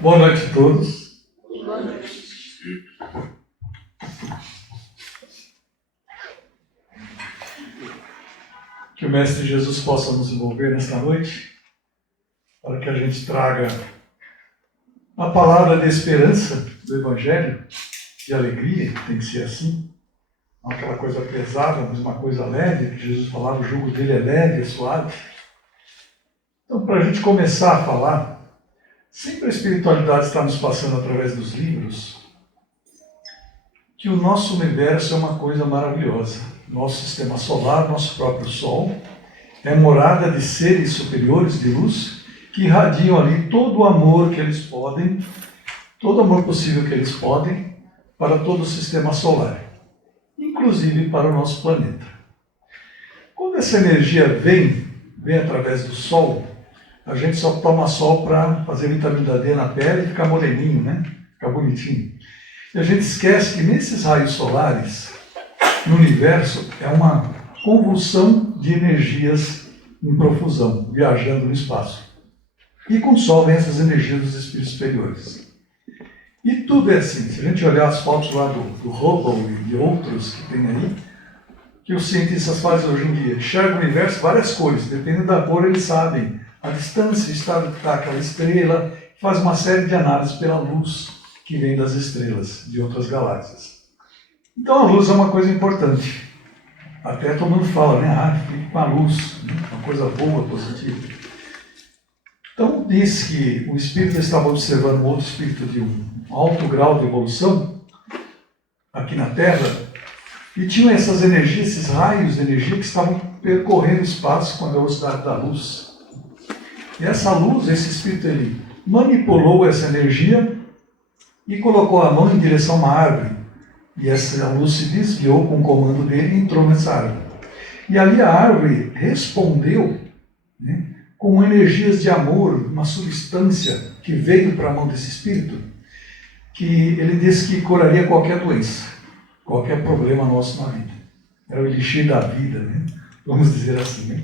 Boa noite a todos. Boa noite. Que o Mestre Jesus possa nos envolver nesta noite, para que a gente traga a palavra de esperança do Evangelho, de alegria, que tem que ser assim, não aquela coisa pesada, mas uma coisa leve, que Jesus falava, o jugo dele é leve, é suave. Então, para a gente começar a falar, sempre a espiritualidade está nos passando através dos livros, que o nosso universo é uma coisa maravilhosa. Nosso sistema solar, nosso próprio Sol, é morada de seres superiores de luz que irradiam ali todo o amor que eles podem, todo o amor possível que eles podem para todo o sistema solar, inclusive para o nosso planeta. Quando essa energia vem através do Sol, a gente só toma sol para fazer vitamina D na pele e ficar moreninho, né? Ficar bonitinho. E a gente esquece que nesses raios solares, no universo, é uma convulsão de energias em profusão, viajando no espaço. E consomem essas energias dos espíritos superiores. E tudo é assim. Se a gente olhar as fotos lá do Hubble e de outros que tem aí, que os cientistas fazem hoje em dia, enxergam o universo várias cores, dependendo da cor eles sabem a distância, o estado que está aquela estrela, faz uma série de análises pela luz que vem das estrelas de outras galáxias. Então a luz é uma coisa importante. Até todo mundo fala, né? Fique com a luz, uma coisa boa, positiva. Então diz que o espírito estava observando um outro espírito de um alto grau de evolução aqui na Terra e tinham essas energias, esses raios de energia que estavam percorrendo o espaço com a velocidade da luz. E essa luz, esse espírito, ele manipulou essa energia e colocou a mão em direção a uma árvore. E essa luz se desviou com o comando dele e entrou nessa árvore. E ali a árvore respondeu, né, com energias de amor, uma substância que veio para a mão desse espírito, que ele disse que curaria qualquer doença, qualquer problema nosso na vida. Era o elixir da vida, né? Vamos dizer assim, né?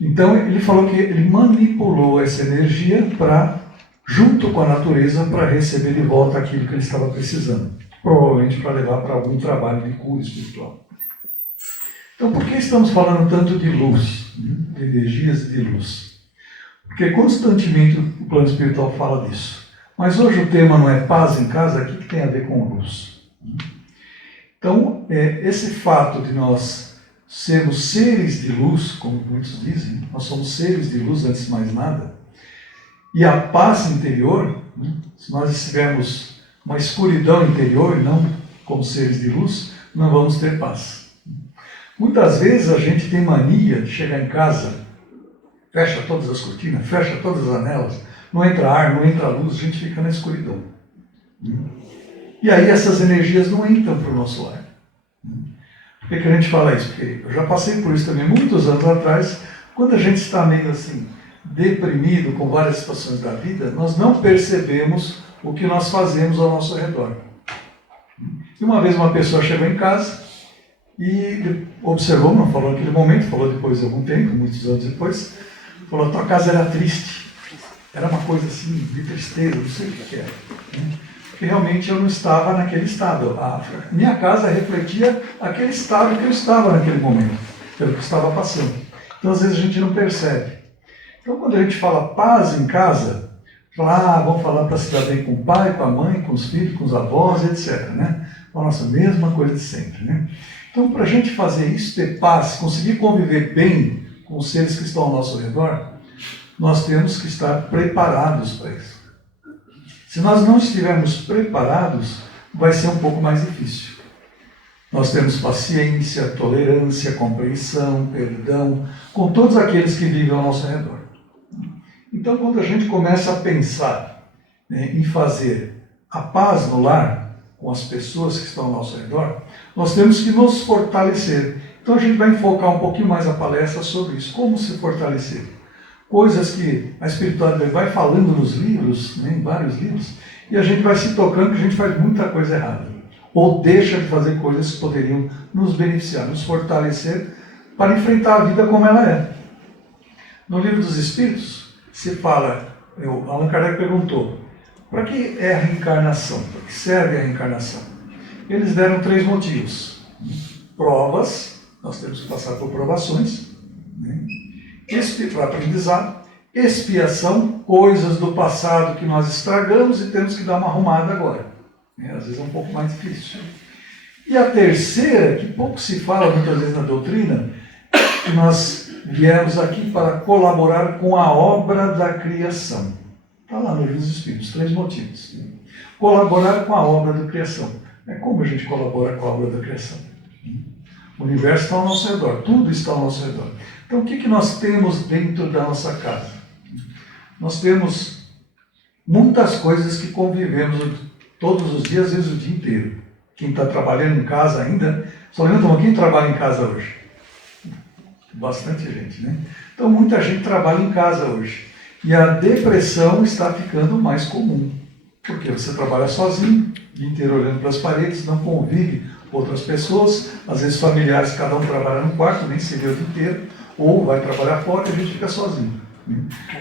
Então ele falou que ele manipulou essa energia para, junto com a natureza, para receber de volta aquilo que ele estava precisando. Provavelmente para levar para algum trabalho de cura espiritual. Então por que estamos falando tanto de luz, de energias e de luz? Porque constantemente o plano espiritual fala disso. Mas hoje o tema não é paz em casa, o que tem a ver com luz? Então esse fato de nós sermos seres de luz, como muitos dizem, nós somos seres de luz antes de mais nada, e a paz interior, se nós estivermos uma escuridão interior, não como seres de luz, não vamos ter paz. Muitas vezes a gente tem mania de chegar em casa, fecha todas as cortinas, fecha todas as janelas, não entra ar, não entra luz, a gente fica na escuridão. E aí essas energias não entram para o nosso lar. Por que a gente fala isso? Porque eu já passei por isso também muitos anos atrás, quando a gente está meio assim, deprimido com várias situações da vida, nós não percebemos o que nós fazemos ao nosso redor. E uma vez uma pessoa chegou em casa e observou, não falou naquele momento, falou depois de algum tempo, muitos anos depois, falou: tua casa era triste, era uma coisa assim, de tristeza, não sei o que era. Porque realmente eu não estava naquele estado. A minha casa refletia aquele estado que eu estava naquele momento, pelo que estava passando. Então às vezes a gente não percebe. Então quando a gente fala paz em casa, vamos falar para se dar bem com o pai, com a mãe, com os filhos, com os avós, etc. Né? A nossa mesma coisa de sempre. Né? Então para a gente fazer isso, ter paz, conseguir conviver bem com os seres que estão ao nosso redor, nós temos que estar preparados para isso. Se nós não estivermos preparados, vai ser um pouco mais difícil. Nós temos paciência, tolerância, compreensão, perdão, com todos aqueles que vivem ao nosso redor. Então, quando a gente começa a pensar, né, em fazer a paz no lar, com as pessoas que estão ao nosso redor, nós temos que nos fortalecer. Então, a gente vai enfocar um pouquinho mais a palestra sobre isso, como se fortalecer. Coisas que a espiritualidade vai falando nos livros, né, em vários livros, e a gente vai se tocando que a gente faz muita coisa errada. Ou deixa de fazer coisas que poderiam nos beneficiar, nos fortalecer para enfrentar a vida como ela é. No Livro dos Espíritos, se fala, Allan Kardec perguntou, Para que é a reencarnação? Para que serve a reencarnação? Eles deram 3 motivos. Provas, nós temos que passar por provações, né? Para aprendizado, expiação, coisas do passado que nós estragamos e temos que dar uma arrumada agora. Às vezes é um pouco mais difícil. E a terceira, que pouco se fala muitas vezes na doutrina, que nós viemos aqui para colaborar com a obra da criação. Está lá no Livro dos Espíritos, 3 motivos. Colaborar com a obra da criação. Como a gente colabora com a obra da criação? O universo está ao nosso redor, tudo está ao nosso redor. Então, o que nós temos dentro da nossa casa? Nós temos muitas coisas que convivemos todos os dias, às vezes o dia inteiro. Quem está trabalhando em casa ainda, só lembra quem trabalha em casa hoje? Bastante gente, né? Então, muita gente trabalha em casa hoje. E a depressão está ficando mais comum. Porque você trabalha sozinho, o dia inteiro olhando para as paredes, não convive com outras pessoas, às vezes familiares, cada um trabalha no quarto, nem se vê o dia inteiro, ou vai trabalhar fora e a gente fica sozinho.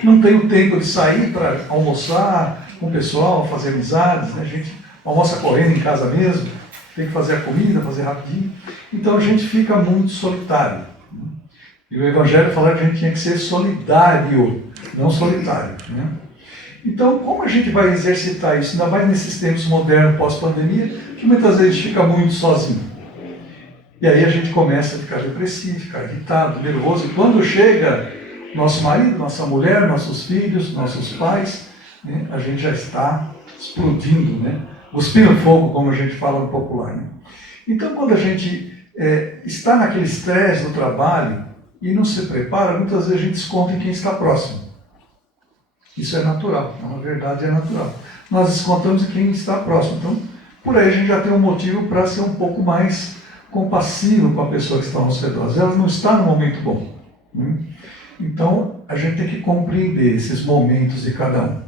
Não tem o tempo de sair para almoçar com o pessoal, fazer amizades, né? A gente almoça correndo em casa mesmo, tem que fazer a comida, fazer rapidinho. Então a gente fica muito solitário. E o Evangelho fala que a gente tinha que ser solidário, não solitário, né? Então, como a gente vai exercitar isso, ainda mais nesses tempos modernos, pós-pandemia, que muitas vezes fica muito sozinho. E aí a gente começa a ficar depressivo, ficar irritado, nervoso. E quando chega nosso marido, nossa mulher, nossos filhos, nossos pais, né, a gente já está explodindo, né? Cuspindo fogo, como a gente fala no popular, né? Então, quando a gente está naquele estresse do trabalho e não se prepara, muitas vezes a gente desconta em quem está próximo. Isso é natural, na verdade é natural. Nós descontamos em quem está próximo. Então, por aí a gente já tem um motivo para ser um pouco mais compassivo com a pessoa que está ao nosso redor. Ela não está no momento bom, né? Então, a gente tem que compreender esses momentos de cada um.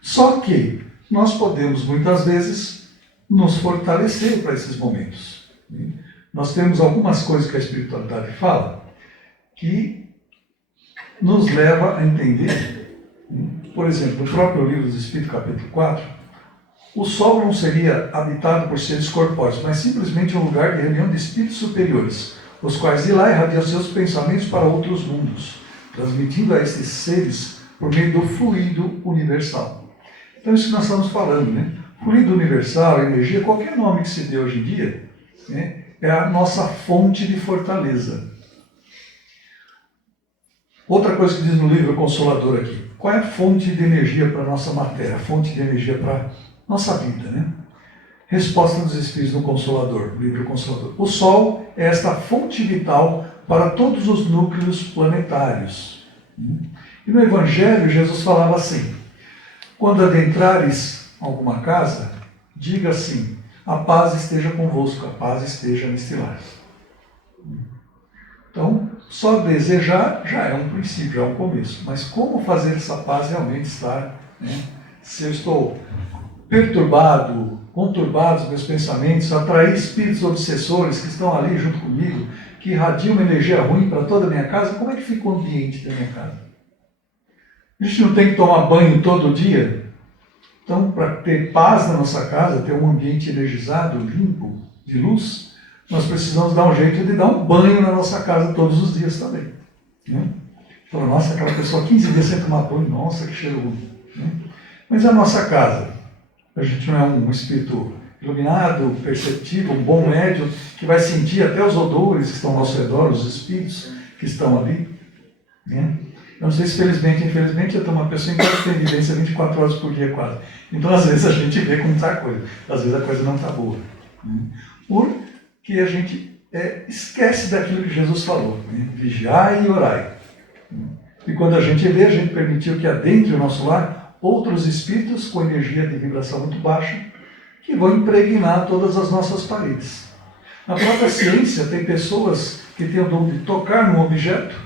Só que nós podemos, muitas vezes, nos fortalecer para esses momentos, né? Nós temos algumas coisas que a espiritualidade fala que nos leva a entender. Por exemplo, no próprio Livro dos Espíritos, capítulo 4, o Sol não seria habitado por seres corpóreos, mas simplesmente um lugar de reunião de espíritos superiores, os quais de lá irradiam seus pensamentos para outros mundos, transmitindo a esses seres por meio do fluido universal. Então, isso que nós estamos falando, né? Fluido universal, energia, qualquer nome que se dê hoje em dia, né, é a nossa fonte de fortaleza. Outra coisa que diz no livro Consolador aqui, qual é a fonte de energia para a nossa matéria, a fonte de energia para a nossa vida, né? Resposta dos Espíritos no Consolador, no livro Consolador. O Sol é esta fonte vital para todos os núcleos planetários. E no Evangelho, Jesus falava assim, quando adentrares alguma casa, diga assim, a paz esteja convosco, a paz esteja neste lar. Então, só desejar já é um princípio, já é um começo. Mas como fazer essa paz realmente estar, né? Se eu estou perturbado, conturbado os meus pensamentos, atrair espíritos obsessores que estão ali junto comigo, que irradiam uma energia ruim para toda a minha casa, como é que fica o ambiente da minha casa? A gente não tem que tomar banho todo dia? Então, para ter paz na nossa casa, ter um ambiente energizado, limpo, de luz, nós precisamos dar um jeito de dar um banho na nossa casa todos os dias também, né? Fala, nossa, aquela pessoa 15 dias sem tomar banho, nossa, que cheiro ruim, né? Mas a nossa casa, a gente não é um espírito iluminado, perceptivo, um bom médium, que vai sentir até os odores que estão ao nosso redor, os espíritos que estão ali, né? Eu não sei se felizmente, infelizmente, eu tenho uma pessoa em que tem vivência 24 horas por dia quase. Então, às vezes, a gente vê como está a coisa. Às vezes, a coisa não está boa, né? Porque a gente esquece daquilo que Jesus falou, né? Vigiai e orai. E quando a gente vê, a gente permitiu que adentre o nosso lar outros espíritos com energia de vibração muito baixa, que vão impregnar todas as nossas paredes. Na própria ciência, tem pessoas que têm o dom de tocar num objeto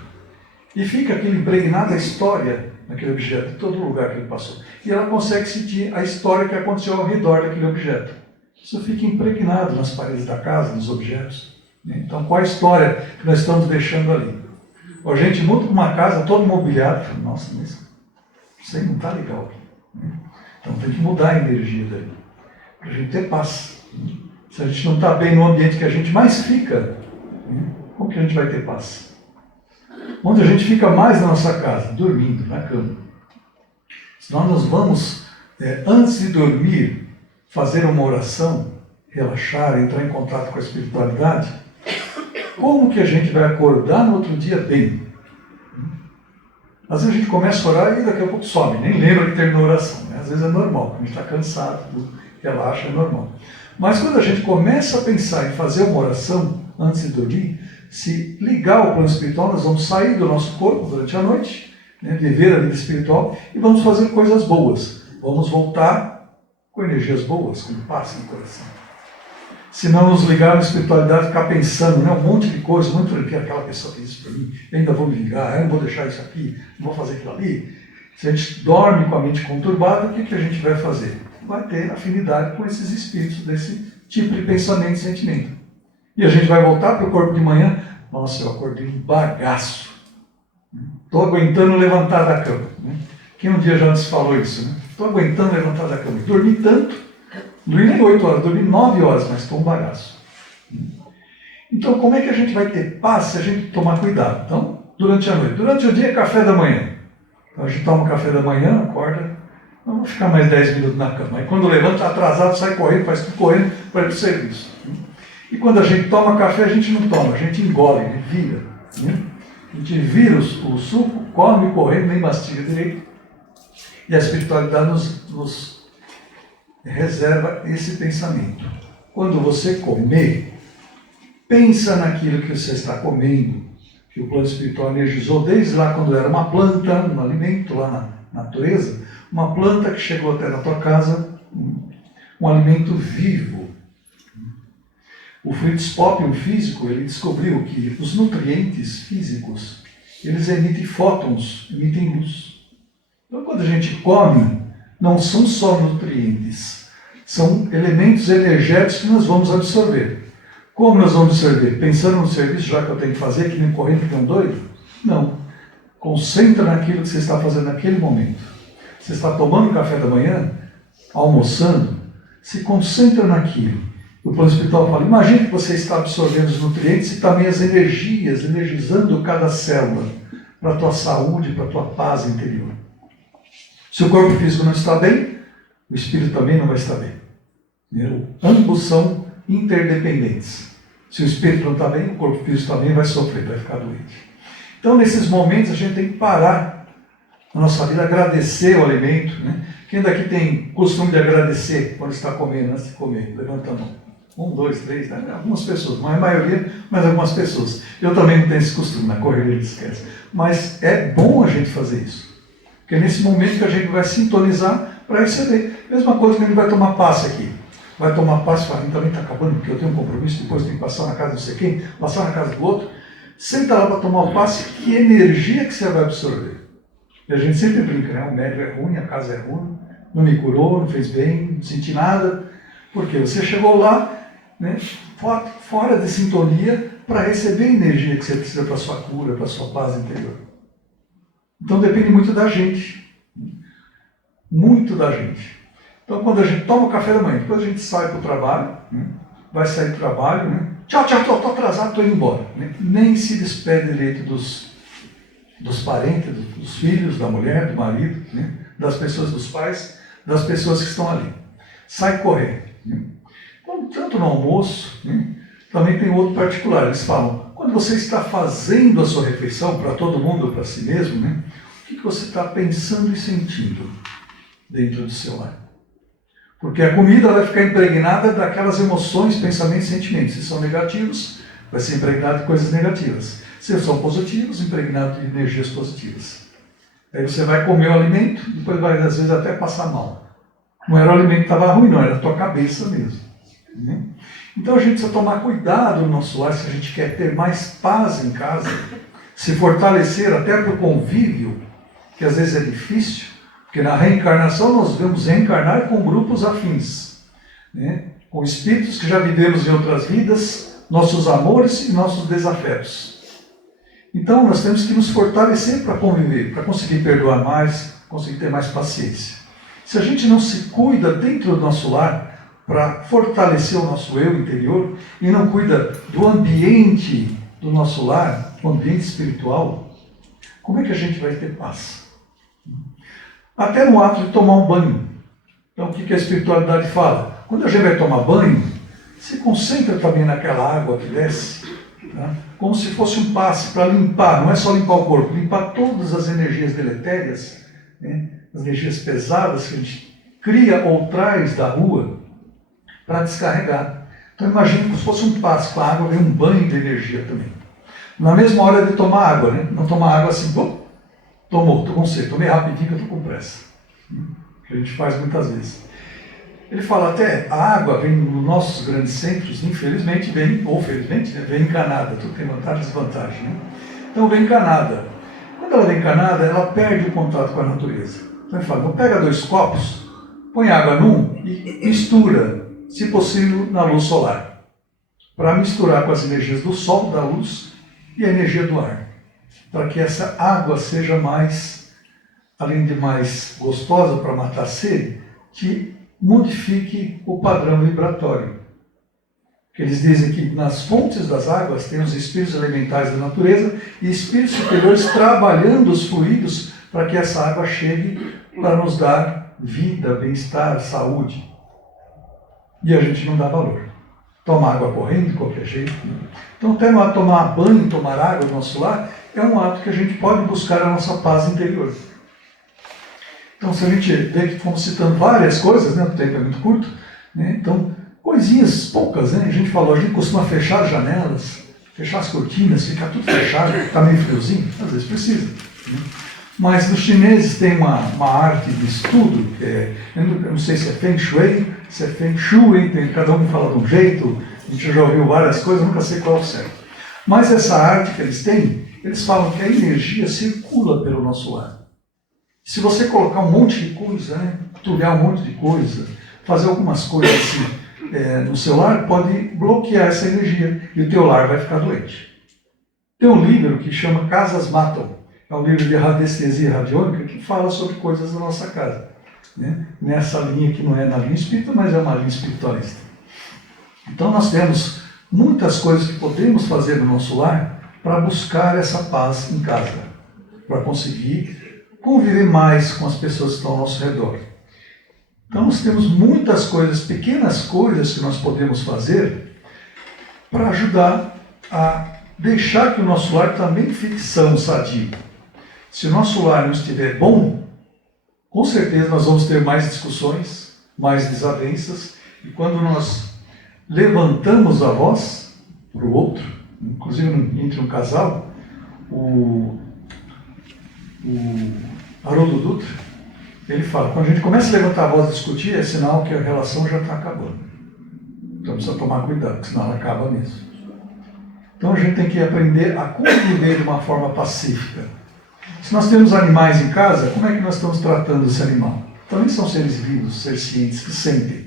e fica aquilo impregnado a história naquele objeto, em todo lugar que ele passou. E ela consegue sentir a história que aconteceu ao redor daquele objeto. Isso fica impregnado nas paredes da casa, nos objetos. Então, qual a história que nós estamos deixando ali? A gente muda para uma casa toda mobiliada, nossa, mas isso aí não está legal. Então tem que mudar a energia daí, para a gente ter paz. Se a gente não está bem no ambiente que a gente mais fica, como que a gente vai ter paz? Onde a gente fica mais na nossa casa? Dormindo, na cama. Se nós vamos, antes de dormir, fazer uma oração, relaxar, entrar em contato com a espiritualidade, como que a gente vai acordar no outro dia bem? Às vezes a gente começa a orar e daqui a pouco some, nem lembra que terminou a oração. Né? Às vezes é normal, a gente está cansado, relaxa, é normal. Mas quando a gente começa a pensar em fazer uma oração antes de dormir, se ligar ao plano espiritual, nós vamos sair do nosso corpo durante a noite, né, viver a vida espiritual e vamos fazer coisas boas. Vamos voltar com energias boas, com paz no coração. Se não nos ligar à espiritualidade, ficar pensando, né, um monte de coisa, muito que aquela pessoa fez isso para mim, eu ainda vou me ligar, eu não vou deixar isso aqui, não vou fazer aquilo ali. Se a gente dorme com a mente conturbada, o que a gente vai fazer? Vai ter afinidade com esses espíritos, desse tipo de pensamento e sentimento. E a gente vai voltar para o corpo de manhã, nossa, eu acordei um bagaço. Estou aguentando levantar da cama. Né? Quem um dia já nos falou isso? Estou aguentando levantar da cama. Dormi tanto, dormi nem 8 horas, dormi 9 horas, mas estou um bagaço. Então, como é que a gente vai ter paz se a gente tomar cuidado? Então, durante a noite. Durante o dia, café da manhã. Então, a gente toma café da manhã, acorda, não vou ficar mais 10 minutos na cama. Aí quando levanta, está atrasado, sai correndo, faz tudo correndo para ir para o serviço. E quando a gente toma café, a gente não toma, a gente engole, a gente vira. Né? A gente vira o suco, come correndo, nem mastiga direito. E a espiritualidade nos reserva esse pensamento. Quando você comer, pensa naquilo que você está comendo, que o plano espiritual energizou desde lá quando era uma planta, um alimento lá na natureza, uma planta que chegou até na tua casa, um alimento vivo. O Fritz Popp, um físico, ele descobriu que os nutrientes físicos, eles emitem fótons, emitem luz. Então, quando a gente come, não são só nutrientes, são elementos energéticos que nós vamos absorver. Como nós vamos absorver? Pensando no serviço já que eu tenho que fazer, que nem correndo que é um doido? Não. Concentra naquilo que você está fazendo naquele momento. Você está tomando café da manhã, almoçando, se concentra naquilo. O plano espiritual fala, imagine que você está absorvendo os nutrientes e também as energias, energizando cada célula para a tua saúde, para a tua paz interior. Se o corpo físico não está bem, o espírito também não vai estar bem. Ambos são interdependentes. Se o espírito não está bem, o corpo físico também vai sofrer, vai ficar doente. Então, nesses momentos, a gente tem que parar na nossa vida, agradecer o alimento. Né? Quem daqui tem costume de agradecer quando está comendo, antes de comer? Levanta a mão. 1, 2, 3, né? Algumas pessoas, não é a maioria, mas algumas pessoas. Eu também não tenho esse costume, na correria ele esquece. Mas é bom a gente fazer isso. Porque é nesse momento que a gente vai sintonizar para receber. Mesma coisa que a gente vai tomar passe aqui. Vai tomar passe e fala, também está acabando, porque eu tenho um compromisso, depois eu tenho que passar na casa de não sei quem, passar na casa do outro. Senta lá para tomar o passe, que energia que você vai absorver? E a gente sempre brinca, né? O médico é ruim, a casa é ruim, não me curou, não fez bem, não senti nada. Porque você chegou lá, né, fora de sintonia, para receber a energia que você precisa para a sua cura, para a sua paz interior. Então depende muito da gente. Muito da gente. Então quando a gente toma o café da manhã, depois a gente sai para o trabalho, né, vai sair do trabalho, né, tchau, estou atrasado, estou indo embora. Né, nem se despede direito dos parentes, dos filhos, da mulher, do marido, né, das pessoas, dos pais, das pessoas que estão ali. Sai correndo. Né. Então, tanto no almoço, né, também tem outro particular. Eles falam, quando você está fazendo a sua refeição, para todo mundo, para si mesmo, né, o que você está pensando e sentindo dentro do seu lar? Porque a comida vai ficar impregnada daquelas emoções, pensamentos e sentimentos. Se são negativos, vai ser impregnado de coisas negativas. Se são positivos, impregnado de energias positivas. Aí você vai comer o alimento, depois vai, às vezes, até passar mal. Não era o alimento que estava ruim, não, era a tua cabeça mesmo. Né? Então a gente precisa tomar cuidado no nosso lar, se a gente quer ter mais paz em casa, se fortalecer até para o convívio, que às vezes é difícil, porque na reencarnação nós vamos reencarnar com grupos afins, né? Com espíritos que já vivemos em outras vidas, nossos amores e nossos desafetos. Então nós temos que nos fortalecer para conviver, para conseguir perdoar mais, conseguir ter mais paciência. Se a gente não se cuida dentro do nosso lar para fortalecer o nosso eu interior e não cuida do ambiente do nosso lar, o ambiente espiritual, como é que a gente vai ter paz? Até no ato de tomar um banho. Então, o que a espiritualidade fala? Quando a gente vai tomar banho, se concentra também naquela água que desce, tá? Como se fosse um passe para limpar, não é só limpar o corpo, limpar todas as energias deletérias, né? As energias pesadas que a gente cria ou traz da rua para descarregar. Então, imagine como se fosse um passe, com a água vem um banho de energia também. Na mesma hora de tomar água, né? Não tomar água assim, tomou, estou com sede, tomei rapidinho que eu estou com pressa. Que a gente faz muitas vezes. Ele fala até, a água vem nos nossos grandes centros, infelizmente vem, ou felizmente, né, vem encanada, tudo tem vantagem e desvantagem, né? Então vem encanada. Quando ela vem encanada, ela perde o contato com a natureza. Então ele fala, então pega 2 copos, põe água num e mistura, se possível, na luz solar. Para misturar com as energias do sol, da luz e a energia do ar. Para que essa água seja mais, além de mais gostosa para matar a sede, que modifique o padrão vibratório. Que eles dizem que nas fontes das águas tem os espíritos elementares da natureza e espíritos superiores trabalhando os fluidos para que essa água chegue para nos dar vida, bem-estar, saúde. E a gente não dá valor. Toma água correndo de qualquer jeito. Né? Então, até tomar banho, tomar água no nosso lar, é um ato que a gente pode buscar a nossa paz interior. Então, se a gente vê que estamos citando várias coisas, né, o tempo é muito curto, né, então, coisinhas poucas, né, a gente falou, a gente costuma fechar as janelas, fechar as cortinas, ficar tudo fechado, está meio friozinho, às vezes precisa. Né? Mas os chineses têm uma arte de estudo, eu não sei se é Feng Shui, se é Feng Shui, cada um fala de um jeito, a gente já ouviu várias coisas, nunca sei qual é o certo. Mas essa arte que eles têm, eles falam que a energia circula pelo nosso lar. Se você colocar um monte de coisa, né, entulhar um monte de coisa, fazer algumas coisas assim, no seu lar, pode bloquear essa energia e o teu lar vai ficar doente. Tem um livro que chama Casas Matam. É um livro de radiestesia radiônica que fala sobre coisas da nossa casa. Né? Nessa linha que não é na linha espírita, mas é uma linha espiritualista. Então nós temos muitas coisas que podemos fazer no nosso lar para buscar essa paz em casa, para conseguir conviver mais com as pessoas que estão ao nosso redor. Então nós temos muitas coisas, pequenas coisas que nós podemos fazer para ajudar a deixar que o nosso lar também fique são, sadio. Se o nosso lar não estiver bom, com certeza nós vamos ter mais discussões, mais desavenças, e quando nós levantamos a voz para o outro, inclusive entre um casal, o Haroldo Dutra, ele fala, quando a gente começa a levantar a voz e discutir, é sinal que a relação já está acabando. Então precisa tomar cuidado, porque senão ela acaba mesmo. Então a gente tem que aprender a conviver de uma forma pacífica. Se nós temos animais em casa, como é que nós estamos tratando esse animal? Também são seres vivos, seres cientes, que sentem.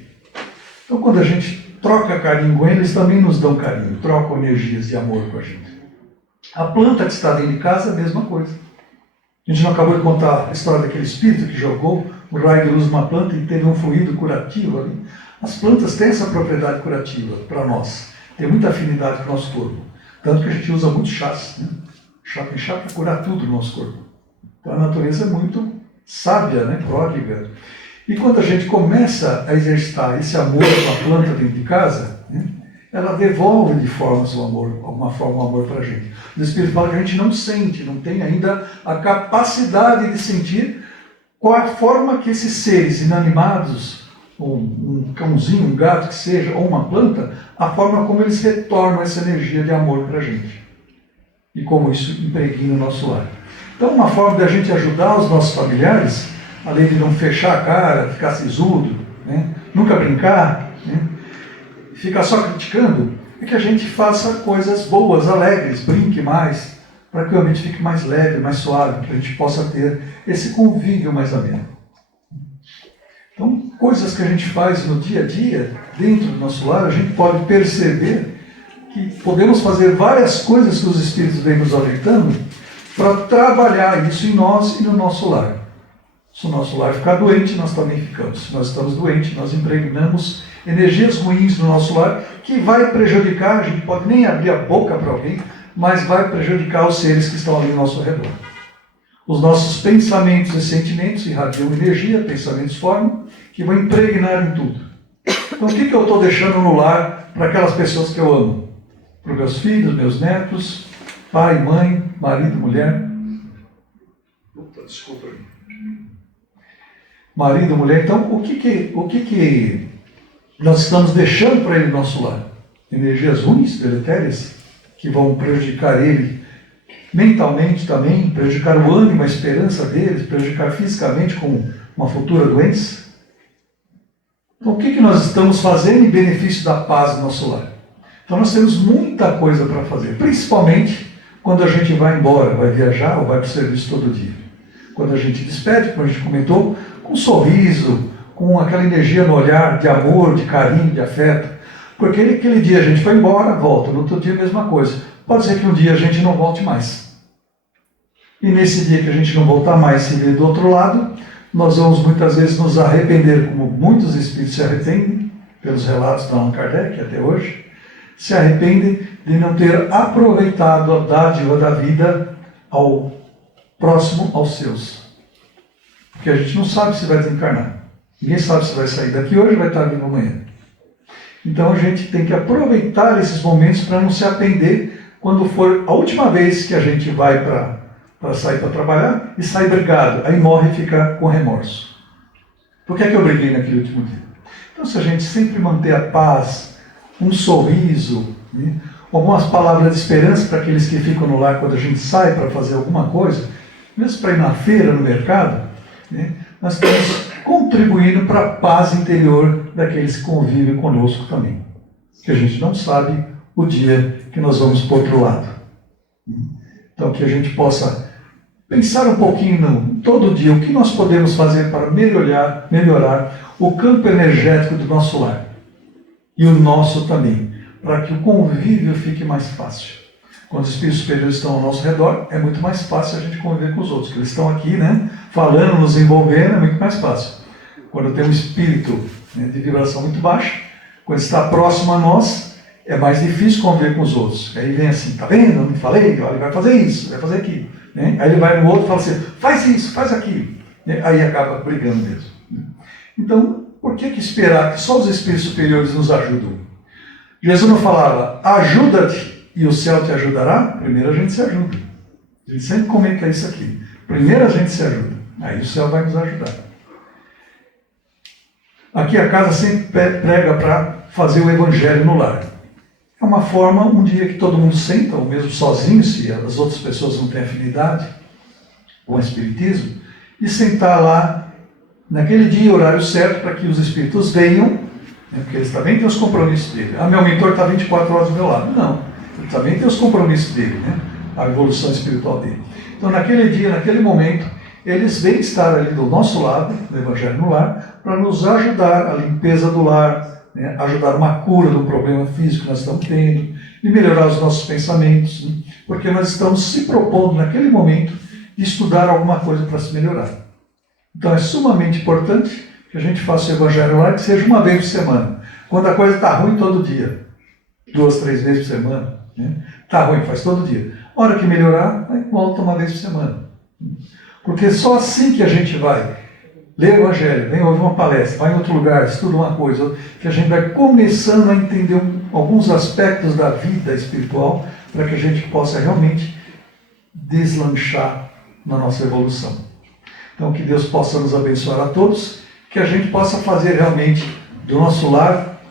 Então quando a gente troca carinho com eles, também nos dão carinho, trocam energias de amor com a gente. A planta que está dentro de casa é a mesma coisa. A gente não acabou de contar a história daquele espírito que jogou um raio de luz numa planta e teve um fluido curativo ali. As plantas têm essa propriedade curativa para nós. Tem muita afinidade com o nosso corpo. Tanto que a gente usa muito chás. Né? Chá para curar tudo no nosso corpo. Então a natureza é muito sábia, né? Pródiga. E quando a gente começa a exercitar esse amor com a planta dentro de casa, né? Ela devolve de alguma forma o amor para a gente. O Espírito fala que a gente não sente, não tem ainda a capacidade de sentir qual a forma que esses seres inanimados, um cãozinho, um gato que seja, ou uma planta, a forma como eles retornam essa energia de amor para a gente. E como isso impregna o nosso lar. Então uma forma de a gente ajudar os nossos familiares, além de não fechar a cara, ficar sisudo, né? Nunca brincar, né? Ficar só criticando, é que a gente faça coisas boas, alegres, brinque mais, para que o ambiente fique mais leve, mais suave, para a gente possa ter esse convívio mais ameno. Então, coisas que a gente faz no dia a dia, dentro do nosso lar, a gente pode perceber que podemos fazer várias coisas que os Espíritos vêm nos alertando para trabalhar isso em nós e no nosso lar. Se o nosso lar ficar doente, nós também ficamos. Se nós estamos doentes, nós impregnamos energias ruins no nosso lar, que vai prejudicar, a gente pode nem abrir a boca para alguém, mas vai prejudicar os seres que estão ali ao nosso redor. Os nossos pensamentos e sentimentos irradiam energia, pensamentos formam, que vão impregnar em tudo. Então o que eu estou deixando no lar para aquelas pessoas que eu amo? Para os meus filhos, meus netos, pai, mãe, marido, mulher. Desculpa aí. Marido, mulher. Então o que nós estamos deixando para ele no nosso lar? Energias ruins, deletérias, que vão prejudicar ele mentalmente também, prejudicar o ânimo, a esperança deles, prejudicar fisicamente com uma futura doença. Então, o que nós estamos fazendo em benefício da paz do nosso lar? Então, nós temos muita coisa para fazer, principalmente quando a gente vai embora, vai viajar ou vai para o serviço todo dia. Quando a gente despede, como a gente comentou, com um sorriso, com aquela energia no olhar de amor, de carinho, de afeto. Porque aquele dia a gente foi embora, volta, no outro dia a mesma coisa. Pode ser que um dia a gente não volte mais. E nesse dia que a gente não voltar mais, se vir do outro lado, nós vamos muitas vezes nos arrepender, como muitos espíritos se arrependem, pelos relatos da Allan Kardec até hoje, se arrependem de não ter aproveitado a dádiva da vida ao próximo aos seus. Porque a gente não sabe se vai desencarnar. Ninguém sabe se vai sair daqui hoje ou vai estar vivo amanhã. Então a gente tem que aproveitar esses momentos para não se arrepender quando for a última vez que a gente vai para sair para trabalhar e sai brigado. Aí morre e fica com remorso. Por que é que eu briguei naquele último dia? Então se a gente sempre manter a paz, um sorriso, né, algumas palavras de esperança para aqueles que ficam no lar quando a gente sai para fazer alguma coisa, mesmo para ir na feira, no mercado, né, nós estamos contribuindo para a paz interior daqueles que convivem conosco também. Que a gente não sabe o dia que nós vamos para o outro lado. Então que a gente possa pensar um pouquinho todo dia o que nós podemos fazer para melhorar o campo energético do nosso lar. E o nosso também, para que o convívio fique mais fácil. Quando os espíritos superiores estão ao nosso redor, é muito mais fácil a gente conviver com os outros, porque eles estão aqui, né, falando, nos envolvendo, é muito mais fácil. Quando tem um espírito, né, de vibração muito baixa, quando está próximo a nós, é mais difícil conviver com os outros. Aí vem assim, tá vendo? Eu não falei? Olha, ele vai fazer isso, vai fazer aquilo. Né? Aí ele vai no outro e fala assim, faz isso, faz aquilo. Né? Aí acaba brigando mesmo. Então, por que esperar que só os espíritos superiores nos ajudam? Jesus não falava, ajuda-te e o céu te ajudará? Primeiro a gente se ajuda. A gente sempre comenta isso aqui. Primeiro a gente se ajuda, aí o céu vai nos ajudar. Aqui a casa sempre prega para fazer o evangelho no lar. É uma forma, um dia que todo mundo senta, ou mesmo sozinho, se as outras pessoas não têm afinidade com o espiritismo, e sentar lá naquele dia, horário certo, para que os espíritos venham, né, porque eles também têm os compromissos dele. Ah, meu mentor está 24 horas do meu lado. Não, ele também tem os compromissos dele, né, a evolução espiritual dele. Então, naquele dia, naquele momento, eles vêm estar ali do nosso lado, do Evangelho no Lar, para nos ajudar a limpeza do lar, né, ajudar uma cura do problema físico que nós estamos tendo, e melhorar os nossos pensamentos, né, porque nós estamos se propondo, naquele momento, de estudar alguma coisa para se melhorar. Então é sumamente importante que a gente faça o Evangelho no Lar, que seja uma vez por semana. Quando a coisa está ruim, todo dia. 2, 3 vezes por semana. Está ruim, faz todo dia. A hora que melhorar, aí volta uma vez por semana. Porque só assim que a gente vai ler o Evangelho, vem ouvir uma palestra, vai em outro lugar, estuda uma coisa, que a gente vai começando a entender alguns aspectos da vida espiritual para que a gente possa realmente deslanchar na nossa evolução. Então que Deus possa nos abençoar a todos, que a gente possa fazer realmente do nosso lar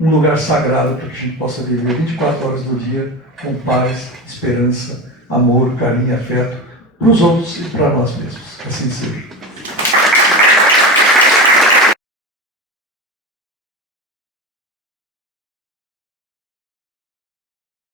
um lugar sagrado para que a gente possa viver 24 horas do dia com paz, esperança, amor, carinho e afeto para os outros e para nós mesmos. Assim seja.